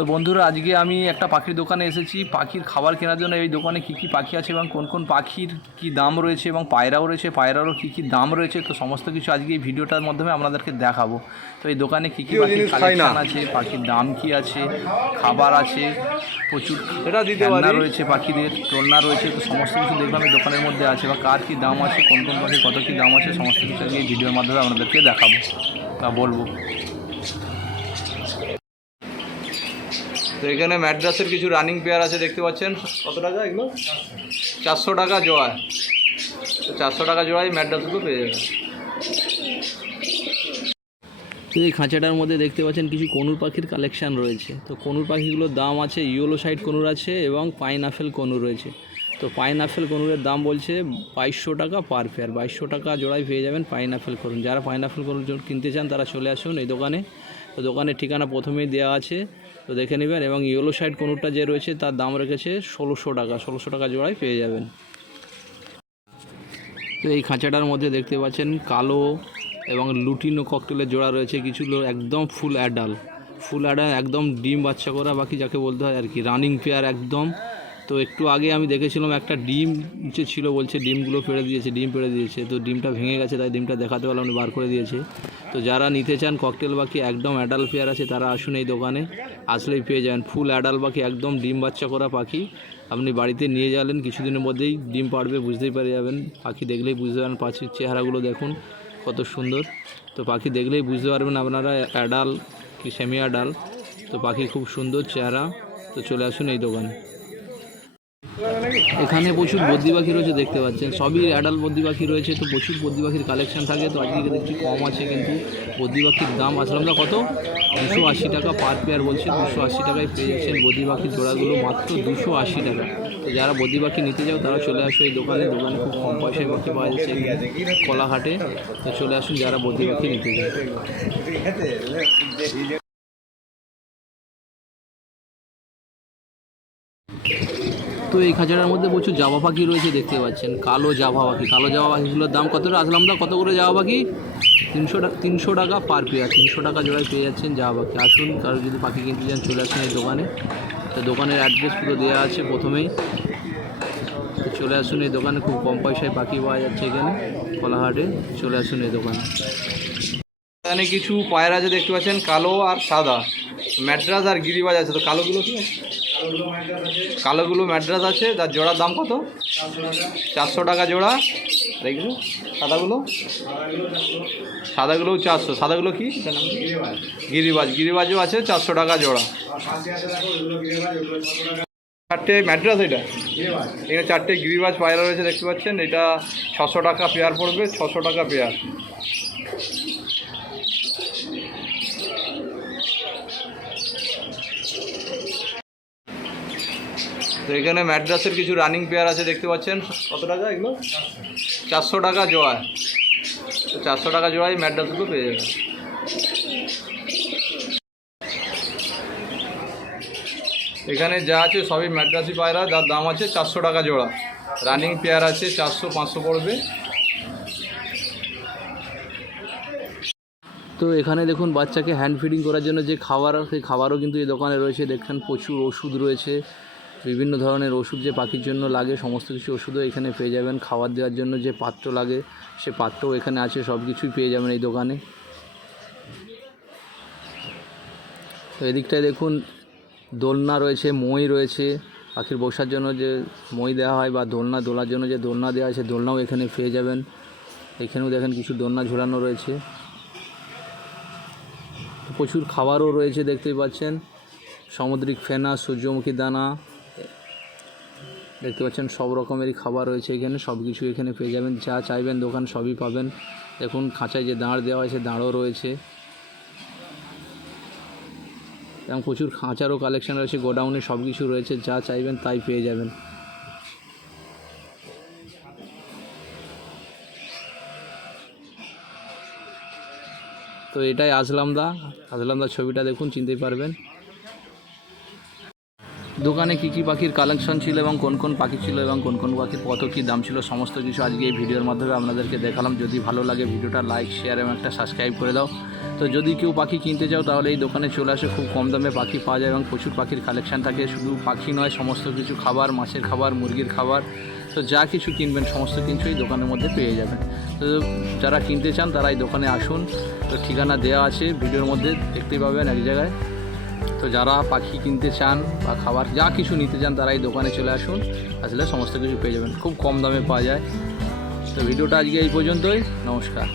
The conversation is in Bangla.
তো বন্ধুরা আজকে আমি একটা পাখির দোকানে এসেছি। পাখির খাবার কেনার জন্য এই দোকানে কী কী পাখি আছে এবং কোন কোন পাখির কী দাম রয়েছে এবং পায়রাও রয়েছে পায়রারও কী কী দাম রয়েছে তো সমস্ত কিছু আজকে এই ভিডিওটার মাধ্যমে আপনাদেরকে দেখাবো। তো এই দোকানে কী কী পাখির কালেকশন আছে পাখির দাম কী আছে খাবার আছে প্রচুর এটা দিতে খেলনা রয়েছে পাখিদের টোলনা রয়েছে তো সমস্ত কিছু দেখলাম এই দোকানের মধ্যে আছে বা কার কী দাম আছে কোন কোন পাখির কত কী দাম আছে সমস্ত কিছু আজকে এই ভিডিওর মাধ্যমে আপনাদেরকে দেখাবো বা বলব। তো এখানে ম্যাড্রাসের কিছু রানিং পেয়ার আছে, দেখতে পাচ্ছেন। কত টাকা এগুলো? চারশো টাকা জোড়া তো চারশো টাকা জোড়ায় ম্যাড্রাসগুলো পেয়ে যাবে তো এই খাঁচাটার মধ্যে দেখতে পাচ্ছেন কিছু কনুর পাখির কালেকশন রয়েছে। তো কনুর পাখিগুলোর দাম আছে ইয়েলো সাইড কনুর আছে এবং পাইনাফেল কনুর রয়েছে। তো পাইনাফেল কনুরের দাম বলছে বাইশশো টাকা পার পেয়ার বাইশশো টাকা জোড়ায় পেয়ে যাবেন পাইনাফেল করুন। যারা পাইনাফেল করুন, কিনতে চান তারা চলে আসুন এই দোকানে। তো দোকানের ঠিকানা প্রথমেই দেওয়া আছে। তো দেখে নেবেন এবং ইয়েলো সাইড কোনোটা যে রয়েছে তার দাম রেখেছে ষোলোশো টাকা ষোলোশো টাকা জোড়ায় পেয়ে যাবেন। তো এই খাঁচাটার মধ্যে দেখতে পাচ্ছেন কালো এবং লুটিনো ককটেলের জোড়া রয়েছে, কিছু একদম ফুল অ্যাডাল ফুল অ্যাডাল একদম ডিম বাচ্চা করা, বাকি যাকে বলতে হয় আর কি রানিং পেয়ার একদম তো একটু আগে আমি দেখেছিলাম একটা ডিম নিচে ছিল বলছে, ডিমগুলো পেড়ে দিয়েছে, ডিম পেড়ে দিয়েছে। তো ডিমটা ভেঙে গেছে, তাই ডিমটা দেখাতে পারলাম বার করে দিয়েছে। তো যারা নিতে চান ককটেল বাকি একদম অ্যাডাল পেয়ার আছে, তারা আসুন এই দোকানে, আসলেই পেয়ে যাবেন। ফুল অ্যাডাল পাখি একদম ডিম বাচ্চা করা পাখি। আপনি বাড়িতে নিয়ে যাবেন কিছুদিনের মধ্যেই ডিম পাড়বে, বুঝতেই পারে যাবেন। পাখি দেখলেই বুঝতে পারবেন, পাখির চেহারাগুলো দেখুন, কত সুন্দর। তো পাখি দেখলেই বুঝতে পারবেন আপনারা অ্যাডাল কি সেমি অ্যাডাল তো পাখি খুব সুন্দর চেহারা। তো চলে আসুন এই দোকানে। এখানে প্রচুর বদ্রি পাখি রয়েছে, দেখতে পাচ্ছেন। সবই অ্যাডাল বদ্রি পাখি রয়েছে, তো প্রচুর বদ্রি পাখির কালেকশন থাকে, তো আজকে দেখছি কম আছে কিন্তু বদ্রি পাখির দাম। আসলাম না কত? দুশো আশি টাকা পার পেয়ার বলছে, দুশো আশি টাকায় পেয়ে যাচ্ছেন বদ্রি পাখির জোড়াগুলো, মাত্র দুশো আশি টাকা। তো যারা বদ্রি পাখি নিতে যাও, তারা চলে আসো এই দোকানে দোকানে খুব কম পয়সায় পাখি পাওয়া যাচ্ছে কলাহাটে। তো চলে আসুন যারা বদ্রি পাখি নিতে যায় তো এই খাঁচাটার মধ্যে প্রচুর জাভা পাখি রয়েছে, দেখতে পাচ্ছেন। কালো জাভা পাখি। কালো জাভা পাখিগুলোর দাম কত আসলাম দা কত করে জাভা পাখি? তিনশো টাকা তিনশো টাকা পার পেয়ার তিনশো টাকা জোড়ায় পেয়ে যাচ্ছেন জাভা পাখি। আসুন, কারও যদি পাখি কিনতে চান, চলে আসুন এই দোকানে। তো দোকানের অ্যাড্রেস পুরো দেওয়া আছে প্রথমেই। চলে আসুন এই দোকানে, খুব কম পয়সায় পাখি পাওয়া যাচ্ছে এখানে, কলাহাটে। চলে আসুন এই দোকানে। এখানে কিছু পায়রা আছে, দেখতে পাচ্ছেন, কালো আর সাদা। ম্যাড্রাস আর গিরিবাজ আছে, তো কালোগুলো কি আছে? কালোগুলো ম্যাড্রাস আছে, তার জোড়ার দাম কত? চারশো টাকা জোড়া। দেখল সাদাগুলো? সাদাগুলোও চারশো। সাদাগুলো কি? গিরিবাজ। গিরিবাজও আছে, চারশো টাকা জোড়া। চারটে ম্যাড্রাস এটা? এখানে চারটে গিরিবাজ পায়রা রয়েছে, দেখতে পাচ্ছেন। এটা ছশো টাকা পেয়ার পড়বে, ছশো টাকা পেয়ার। তো এখানে ম্যাড্রাসের কিছু রানিং পেয়ার আছে, দেখতে পাচ্ছেন। কত টাকা এগুলো? চারশো টাকা জোড়া। তো চারশো টাকা জোড়ায় ম্যাড্রাসগুলো পেয়ে যাবে এখানে যা আছে সবই ম্যাড্রাসি পায়রা, যার দাম আছে চারশো টাকা জোড়া। রানিং পেয়ার আছে, চারশো, পাঁচশো পড়বে। তো এখানে দেখুন বাচ্চাকে হ্যান্ড ফিডিং করার জন্য যে খাবার, সেই খাবারও কিন্তু এই দোকানে রয়েছে। দেখছেন প্রচুর ওষুধ রয়েছে। বিভিন্ন ধরনের ওষুধ যে পাখির জন্য লাগে, সমস্ত কিছু ওষুধও এখানে পেয়ে যাবেন। খাবার দেওয়ার জন্য যে পাত্র লাগে, সে পাত্রও এখানে আছে সব কিছুই পেয়ে যাবেন এই দোকানে। তো এদিকটায় দেখুন, দোলনা রয়েছে, মই রয়েছে। পাখির বসার জন্য যে মই দেওয়া হয় বা দোলনা, দোলার জন্য যে দোলনা দেওয়া হয় সে দোলনাও এখানে পেয়ে যাবেন। এখানেও দেখেন কিছু দোলনা ঝোলানো রয়েছে। প্রচুর খাবারও রয়েছে, দেখতেই পাচ্ছেন। সামুদ্রিক ফেনা, সূর্যমুখী দানা দেখতে পাচ্ছেন সব রকমেরই খাবার রয়েছে এখানে, সব কিছু এখানে পেয়ে যাবেন। যা চাইবেন দোকান সবই পাবেন। দেখুন, খাঁচায় যে দাঁড় দেওয়া হয়েছে দাঁড়ও রয়েছে। এবং প্রচুর খাঁচারও কালেকশন রয়েছে গোডাউনে সব কিছু রয়েছে, যা চাইবেন তাই পেয়ে যাবেন। তো এটাই আসলাম দা। আসলাম দা ছবিটা দেখুন, চিনতেই পারবেন। দোকানে কী কী পাখির কালেকশন ছিল এবং কোন কোন পাখি ছিল এবং কোন কোন পাখির কত কী দাম ছিল, সমস্ত কিছু আজকে এই ভিডিওর মাধ্যমে আপনাদেরকে দেখালাম। যদি ভালো লাগে ভিডিওটা লাইক শেয়ার এবং একটা সাবস্ক্রাইব করে দাও। তো যদি কেউ পাখি কিনতে চাও, তাহলে এই দোকানে চলে আসে। খুব কম দামে পাখি পাওয়া যায় এবং প্রচুর পাখির কালেকশন থাকে। শুধু পাখি নয়, সমস্ত কিছু খাবার, মাছের খাবার, মুরগির খাবার, তো যা কিছু কিনবেন, সমস্ত কিছু এই দোকানের মধ্যে পেয়ে যাবেন। তো যারা কিনতে চান, তারা এই দোকানে আসুন। তো ঠিকানা দেওয়া আছে ভিডিওর মধ্যে, দেখতেই পাবেন এক জায়গায়। তো যারা পাখি কিনতে চান বা খাবার যা কিছু নিতে চান তারা এই দোকানে চলে আসুন, আসলে সমস্ত কিছু পেয়ে যাবেন। খুব কম দামে পাওয়া যায়। তো ভিডিওটা আজকে এই পর্যন্তই। নমস্কার।